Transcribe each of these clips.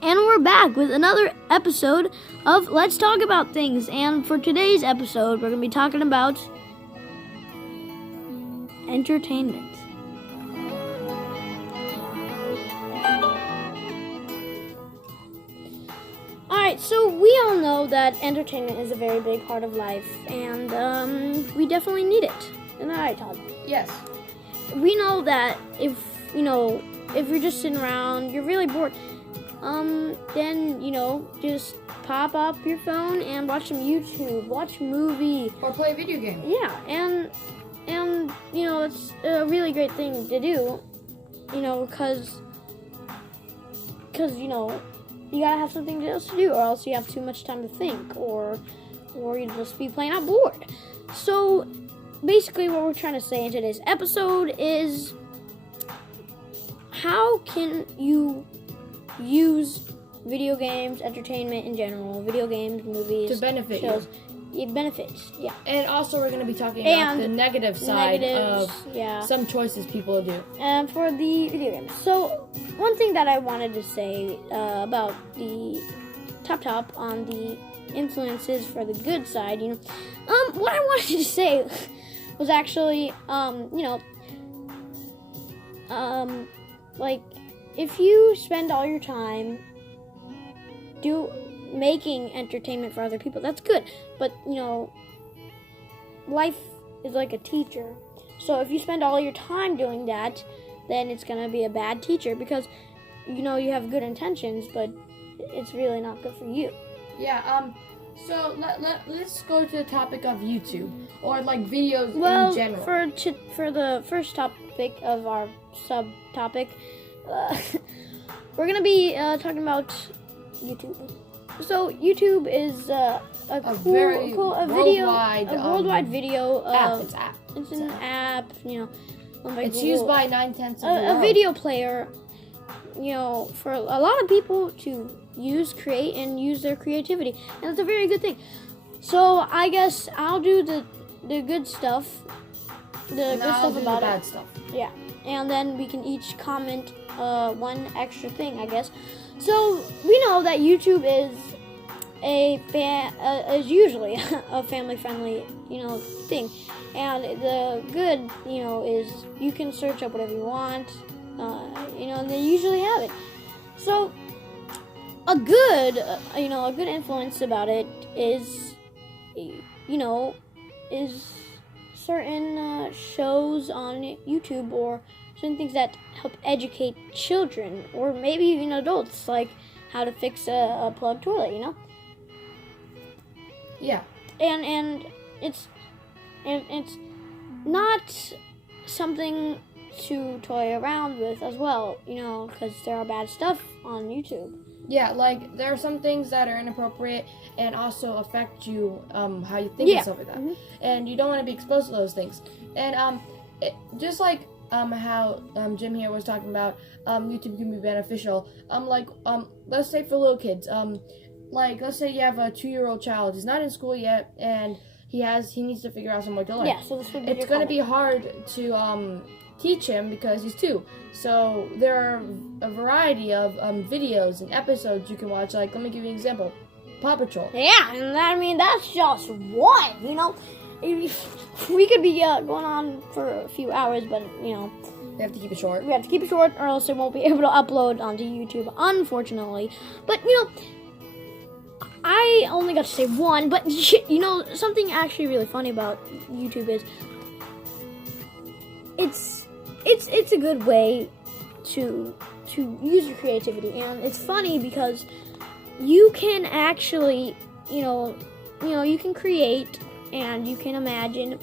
And we're back with another episode of Let's Talk About Things. And for today's episode, we're going to be talking about entertainment. Alright, so we all know that entertainment is a very big part of life, and we definitely need it. Isn't that right, Todd? Yes. We know that if you're just sitting around, you're really bored, then, just pop up your phone and watch some YouTube, watch a movie. Or play a video game. Yeah, and it's a really great thing to do, because you gotta have something else to do, or else you have too much time to think, or you'll just be plain out bored. So, basically what we're trying to say in today's episode is, how can you use video games, entertainment in general, video games, movies, to benefit shows. It benefits, yeah. And also we're going to be talking about the negative side of some choices people do. And for the video games. So, one thing that I wanted to say about the top on the influences for the good side, what I wanted to say was actually, like, if you spend all your time making entertainment for other people, that's good. But, life is like a teacher. So if you spend all your time doing that, then it's going to be a bad teacher, because, you have good intentions, but it's really not good for you. Yeah, so let's go to the topic of YouTube, or like videos in general. For the first topic of our subtopic, we're going to be talking about YouTube. So YouTube is a worldwide video app. It's an app. It's used by 9/10 of the world. A video player. For a lot of people to create and use their creativity, and it's a very good thing. So I guess I'll do the good stuff. Good stuff about bad it. Stuff. Yeah, and then we can each comment one extra thing, I guess. So we know that YouTube is is usually a family-friendly, thing, and the good, is you can search up whatever you want, and they usually have it. So a good influence about it is, is certain shows on YouTube, or certain things that help educate children, or maybe even adults, like how to fix a plugged toilet, Yeah. And it's not something to toy around with as well, because there are bad stuff on YouTube. Yeah, like there are some things that are inappropriate and also affect you, how you think and stuff like that. Mm-hmm. And you don't want to be exposed to those things. And just like how Jim here was talking about, YouTube can be beneficial. Let's say for little kids, let's say you have a 2-year-old child. He's not in school yet, and he needs to figure out some way to learn. Yeah, so this would be it's going to be hard to teach him because he's 2. So there are a variety of videos and episodes you can watch. Like, let me give you an example: Paw Patrol. Yeah, and that's just one. We could be going on for a few hours, but we have to keep it short. We have to keep it short, or else it won't be able to upload onto YouTube, unfortunately. But I only got to say one. But something actually really funny about YouTube is it's a good way to use your creativity, and it's funny because you can actually you can create and you can imagine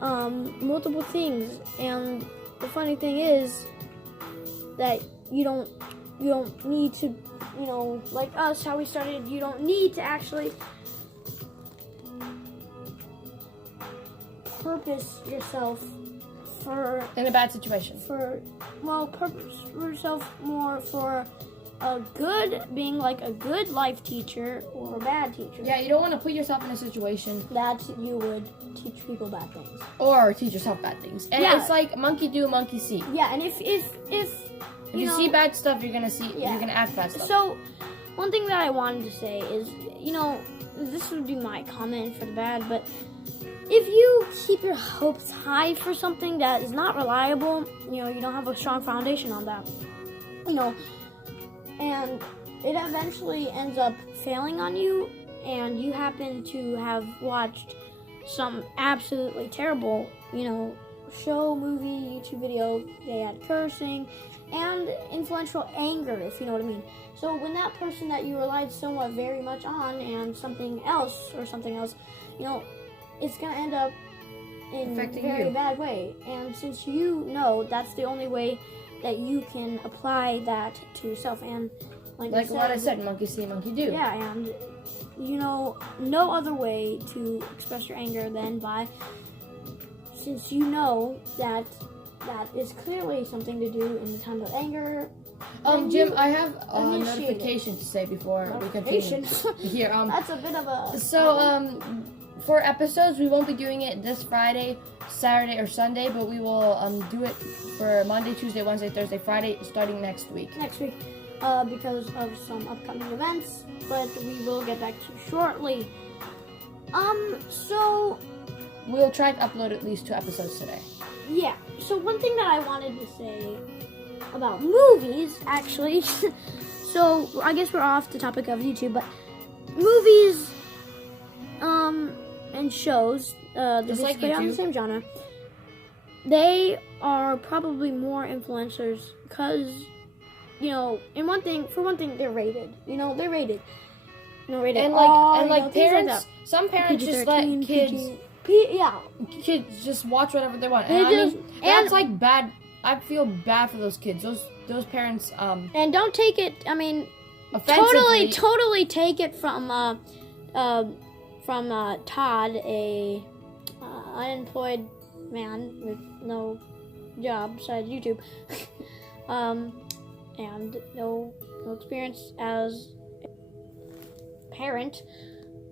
multiple things, and the funny thing is that you don't need to, like us, how we started, you don't need to actually purpose yourself in a bad situation. Purpose yourself more for being like a good life teacher or a bad teacher. Yeah, you don't want to put yourself in a situation that you would teach people bad things. Or teach yourself bad things. And it's like monkey do, monkey see. Yeah, and if If you see bad stuff, you're gonna act bad stuff. So, one thing that I wanted to say is, this would be my comment for the bad, but if you keep your hopes high for something that is not reliable, you don't have a strong foundation on that, and it eventually ends up failing on you, and you happen to have watched some absolutely terrible, show, movie, YouTube video, they had cursing, and influential anger, if you know what I mean. So when that person that you relied somewhat very much on and something else, it's going to end up in affecting a very you. bad way. And since that's the only way that you can apply that to yourself. And like what I said, monkey see, monkey do. Yeah, and no other way to express your anger than since you know that is clearly something to do in the time of anger. Jim, I have a notification to say before we continue. Here, that's a bit of a. So, for episodes, we won't be doing it this Friday, Saturday, or Sunday, but we will do it for Monday, Tuesday, Wednesday, Thursday, Friday, starting next week. Because of some upcoming events, but we will get back to you shortly. So we'll try to upload at least 2 episodes today. Yeah. So one thing that I wanted to say about movies, actually. So I guess we're off the topic of YouTube, but movies, and shows, they're Just like basically on the YouTube. same genre. They are probably more influencers because, for one thing, they're rated. They're rated. Rated And R, parents, some parents just let PG-13, kids kids just watch whatever they want. And that's like bad. I feel bad for those kids. Those parents. And don't take it. Offensively. Totally take it from Todd, a unemployed man with no job besides YouTube, and no experience as a parent.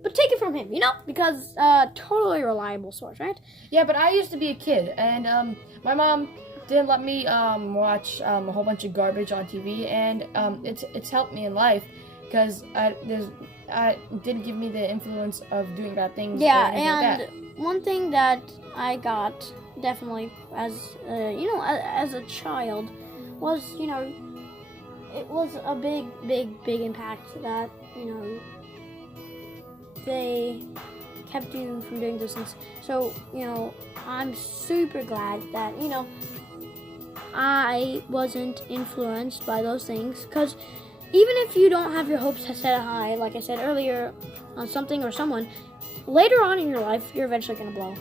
But take it from him, because totally reliable source, right? Yeah, but I used to be a kid, and my mom didn't let me watch a whole bunch of garbage on TV, and it's helped me in life because I didn't give me the influence of doing bad things. Yeah, or anything and like that. One thing that I got definitely as as a child was it was a big impact that they kept you from doing those things. So I'm super glad that I wasn't influenced by those things, because even if you don't have your hopes set high, like I said earlier, on something or someone, later on in your life, you're eventually going to blow.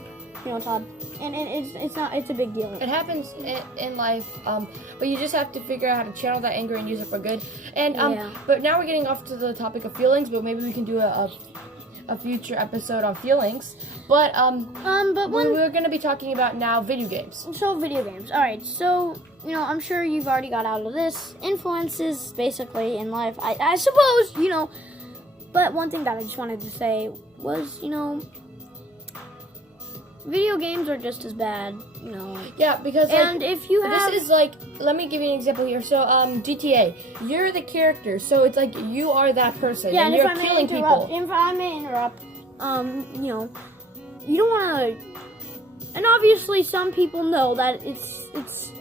Todd. And it's a big deal. It happens in life, but you just have to figure out how to channel that anger and use it for good. And but now we're getting off to the topic of feelings, but maybe we can do a future episode on feelings. But we're going to be talking about now video games. So video games. All right. So I'm sure you've already got out of this influences basically in life. I suppose But one thing that I just wanted to say was video games are just as bad, Yeah, because if you have, this is let me give you an example here. So GTA, you're the character, so it's like you are that person, and you're killing people. If I may interrupt, you don't want to, and obviously some people know that it's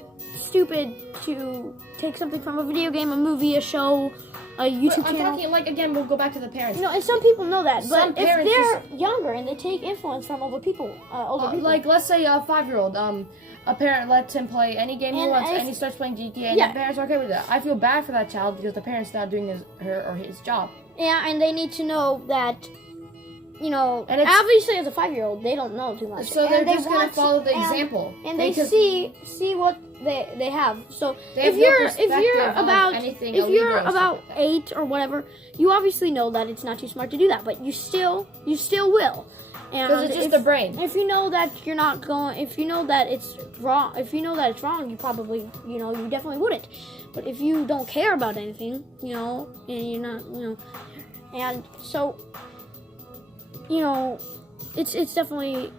stupid to take something from a video game, a movie, a show, a YouTube channel. I'm talking again. We'll go back to the parents. And some people know that, but if parents they're younger and they take influence from older people, like let's say a 5-year-old, a parent lets him play any game he wants, and he starts playing GTA, and the parents are okay with that. I feel bad for that child because the parent's not doing his job. Yeah, and they need to know that, and obviously as a 5-year-old, they don't know too much. So they're just going to follow the example. And they see what they have. So if you're about 8 or whatever, you obviously know that it's not too smart to do that, but you still will. Because it's just the brain. If you know that you're not going, if you know that it's wrong, you probably, you definitely wouldn't. But if you don't care about anything, and you're not, and so, it's definitely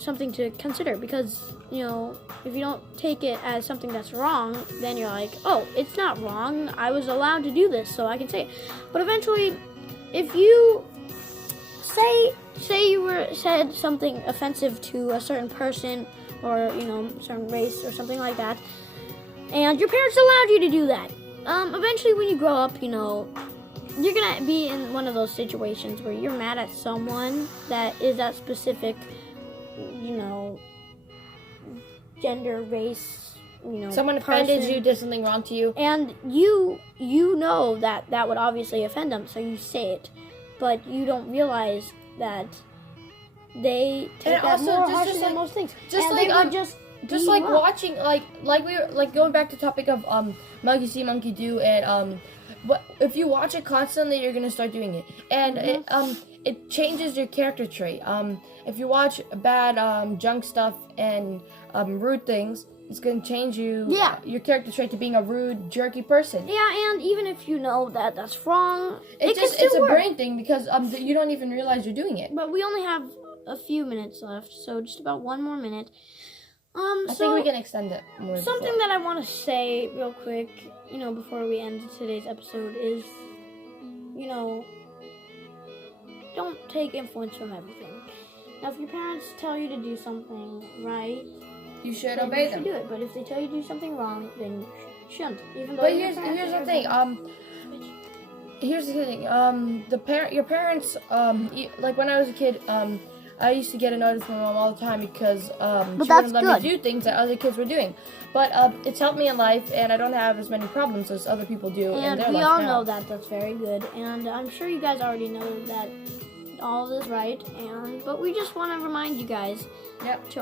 something to consider, because if you don't take it as something that's wrong, then you're like, oh, it's not wrong, I was allowed to do this, so I can say it. But eventually, if you say you said something offensive to a certain person, or certain race or something like that, and your parents allowed you to do that, eventually when you grow up, you're gonna be in one of those situations where you're mad at someone that is that specific, gender, race, someone offended person. you, did something wrong to you, and you know that would obviously offend them, so you say it, but you don't realize that they take and that also, more just harsher than like- most things. just and like, they would just beat you up. watching, like we were going back to the topic of monkey see, monkey do, and but if you watch it constantly, you're gonna start doing it, and it changes your character trait. If you watch bad junk stuff and rude things, it's gonna change your character trait to being a rude, jerky person. Yeah, and even if you know that that's wrong, It's a brain thing, because you don't even realize you're doing it. But we only have a few minutes left, so just about one more minute. I think we can extend it more. Something that I want to say real quick, before we end today's episode is, don't take influence from everything. Now, if your parents tell you to do something right, you should then obey you them. should do it. But if they tell you to do something wrong, then you shouldn't. Even though But your here's parents the are thing. good. Here's the thing. Your parents. Like when I was a kid. I used to get annoyed with my mom all the time because she that's wouldn't let good. me do things that other kids were doing. But it's helped me in life, and I don't have as many problems as other people do in And their we life all now. know that that's very good. And I'm sure you guys already know that all of this right. But we just want to remind you guys Yep. to